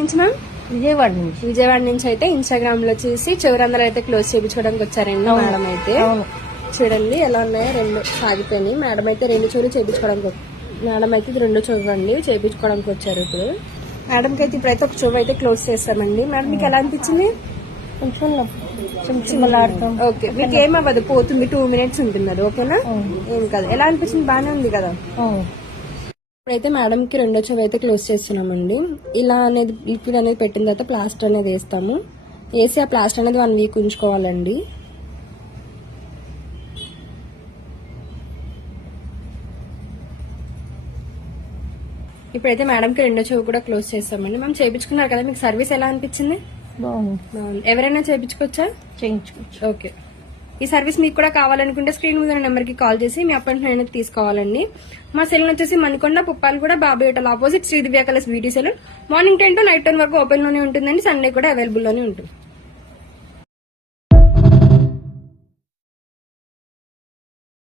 నుంచి మ్యామ్ విజయవాడ నుంచి అయితే ఇన్స్టాగ్రామ్ లో చూసి చివరందరూ అయితే క్లోజ్ చేయించుకోవడానికి వచ్చారండి మేడం అయితే. చూడండి ఎలా ఉన్నాయో, రెండు సాగిపోయినాయి. మేడం అయితే రెండు చెవులు చేయించుకోవడానికి, మేడం అయితే ఇది రెండు చూడండి చేయించుకోవడానికి వచ్చారు. ఇప్పుడు మేడంకి అయితే ఇప్పుడైతే ఒక చెవు అయితే క్లోజ్ చేస్తామండి. మేడం మీకు ఎలా అనిపించింది? ఓకే, మీకు ఏమవ్వదు, పోతుంది, 2 minutes ఉంటుంది అది. ఓకేనా? ఏం కాదు. ఎలా అనిపించింది? బానే ఉంది కదా. ఇప్పుడైతే మేడం కి రెండో చెవి అయితే క్లోజ్ చేస్తున్నామండి. ఇలా అనేది లిక్విడ్ అనేది పెట్టిన తర్వాత ప్లాస్టర్ అనేది వేస్తాము. వేసి ఆ ప్లాస్టర్ అనేది 1 week ఉంచుకోవాలండి. ఇప్పుడైతే మేడం కి రెండో చెవి కూడా క్లోజ్ చేస్తామండి. మేము చేయించుకున్నారు కదా, మీకు సర్వీస్ ఎలా అనిపించింది? బాగుంది. ఎవరైనా చేయించుకోవచ్చా? చేయించుకోవచ్చు. ఓకే, ఈ సర్వీస్ మీకు కూడా కావాలనుకుంటే స్క్రీన్ మీద నెంబర్ కి కాల్ చేసి మీ అపాయింట్మెంట్ అనేది తీసుకోవాలండి. మా సెలూన్ వచ్చేసి మణికొండ, పుప్పాలు కూడా, Babu hotel opposite Sri Divya colours beauty salon. Morning 10 to night 10 వరకు ఓపెన్ లోనే ఉంటుందండి. సండే కూడా అవైలబుల్ లోనే ఉంటుంది.